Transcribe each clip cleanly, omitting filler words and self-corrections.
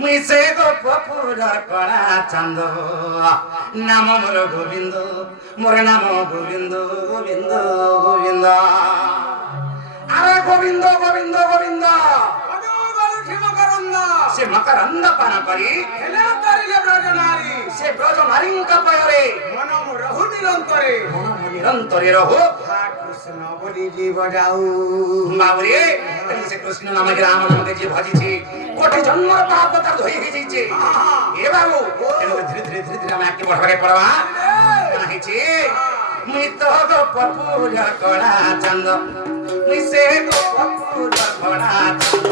মুই সে গোপপুরর কড়া চান্দ নাম মোর গোবিন্দ মোর নাম গোবিন্দ গোবিন্দ গোবিন্দ আরে গোবিন্দ গোবিন্দ গোবিন্দ সে মকরন্দ পান করি সে ব্রজ নারীঙ্ক পয়রে মনম রহু নিরন্তরে নিরন্তরে রহু কৃষ্ণ বলি জীব যাও বাবরে সে কৃষ্ণ নামে রাম নামে যে ভজিছি কোটি জন্মর পাপ তার ধই হয়ে যাইছে এ বাবু ধীরে ধীরে ধীরে ধীরে আমি আগে বড় পড়বা কাহিছি মুই তো গোপপুর কড়া চান্দ মুই সে গোপপুর কড়া চান্দ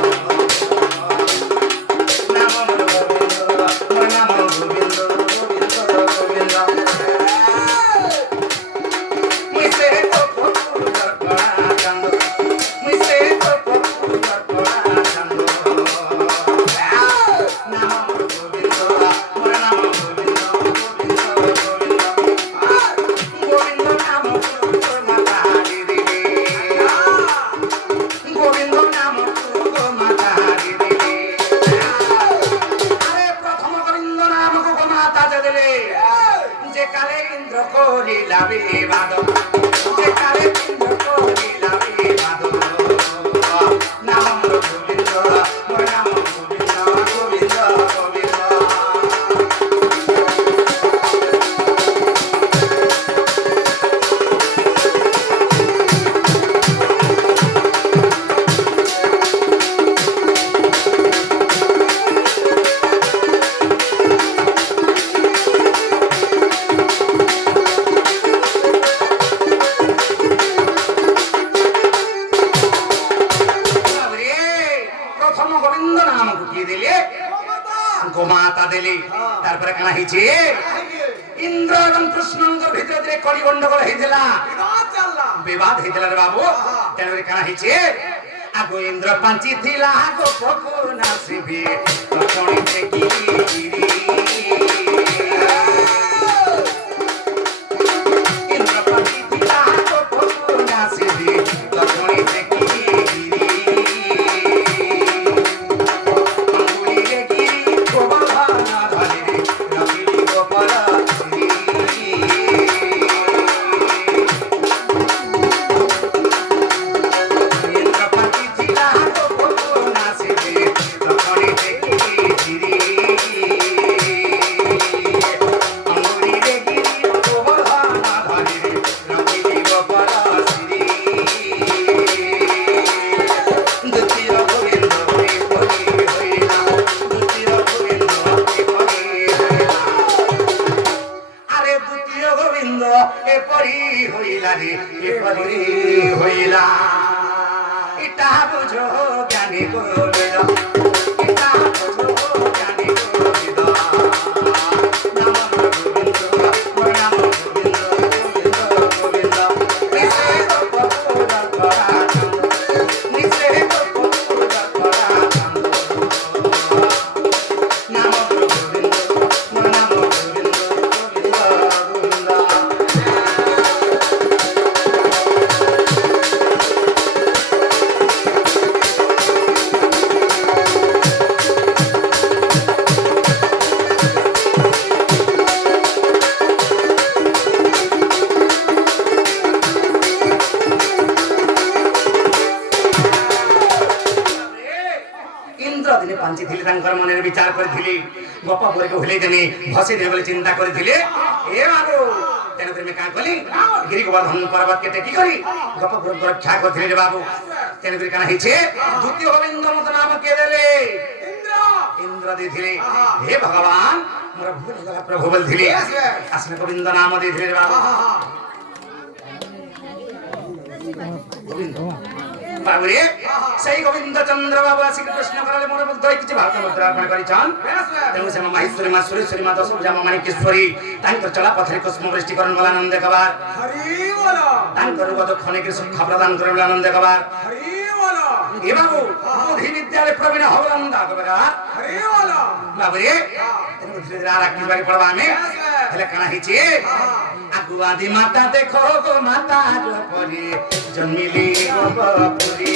নাম গোবিন্দ মোর নাম গোবিন্দ গোবিন্দ গোবিন্দ মুই সে গোপপুর কড়া চান্দ মুই সে গোপপুর কড়া চান্দ নাম গোবিন্দ মোর নাম গোবিন্দ গোবিন্দ গোবিন্দ গোবিন্দ নাম তোর মাতা দিদি গোবিন্দ নাম তোর মাতা দিদি আরে প্রথম গোবিন্দ নাম গো মাতা দিলে যে কালে ইন্দ্র করিলা বিবাদ যে কালে ইন্দ্র করিলা বিবাদ নাম গোবিন্দ মোর নাম গোবিন্দ গোবিন্দ গোবিন্দ প্রথম গোবিন্দ নাম ঢুকিয়ে দিলে গোমাতা দিলে তারপরে কানা হয়েছে ইন্দ্র এবং কৃষ্ণঙ্কর ভিতরে দিলে কলি গন্ডগোল হয়েছিল বিবাদ হয়েছিল রে বাবু তেমনি কানা হয়েছে আগো ইন্দ্র পাঞ্চি থিলা আগো পকুর নাসিবি তখনই দেখি ইন্দ্র পাঞ্চি থিলা আগো পকুর নাসিবি তখনই দেখি এপরি হইলা রে এপরি হইলা এটা বুঝো জ্ঞানী গোবিন্দ এটা বুঝো জ্ঞানী গোবিন্দ নাম গোবিন্দ মোর নাম গোবিন্দ গোবিন্দ গোবিন্দ নিসে গোপপুর কড়া চান্দ নিসে গোপপুর কড়া চান্দ নাম গোবিন্দ মোর নাম গোবিন্দ গোবিন্দ গোবিন্দ দিনে পাঞ্চি দিলে তাঙ্কর মনের বিচার করেছিলি গোপপুরকে ভুলে দেনি ভসি দেবে বলে চিন্তা করেছিলে এ বাবু তেন তুমি কাঁ কলি গিরি গোবর্ধন পর্বতকে টেকি করি গোপপুর রক্ষা করেছিলি রে বাবু তেন করে কানা হইছে দ্বিতীয় গোবিন্দ মত নাম কে দেলে ইন্দ্র দিছিলে হে ভগবান মোর ভুল গলা প্রভু বলছিলি আসলে গোবিন্দ নাম দিছিলে রে বাবু গোবিন্দ বাবুরে সেই গোবিন্দ চন্দ্র বাবু আসি কৃষ্ণ করলে মোর মুগ্ধ হই কিছু ভারত মুদ্রা অর্পণ করিছন তেমন সে মাহেশ্বরী মা সুরেশ্বরী মা দশভুজা মা মানিকেশ্বরী তাঙ্কর চলা পথে কুষ্ম বৃষ্টিকরণ বলা আনন্দ কবার হরি বল তাঙ্কর গদক্ষণে কি সুখ প্রদান করে বলা আনন্দ কবার হরি বল এ বাবু বুদ্ধি বিদ্যালয় প্রবীণ হবলন্দা কবরা হরি বল বাবুরে তেমন ধীরে ধীরে আর একটি বাড়ি পড়বা আমি হেলে কানা হইছে আগুয়াদি মাতা দেখো গো মাতা জপরি জন্মিলি গোপপুরী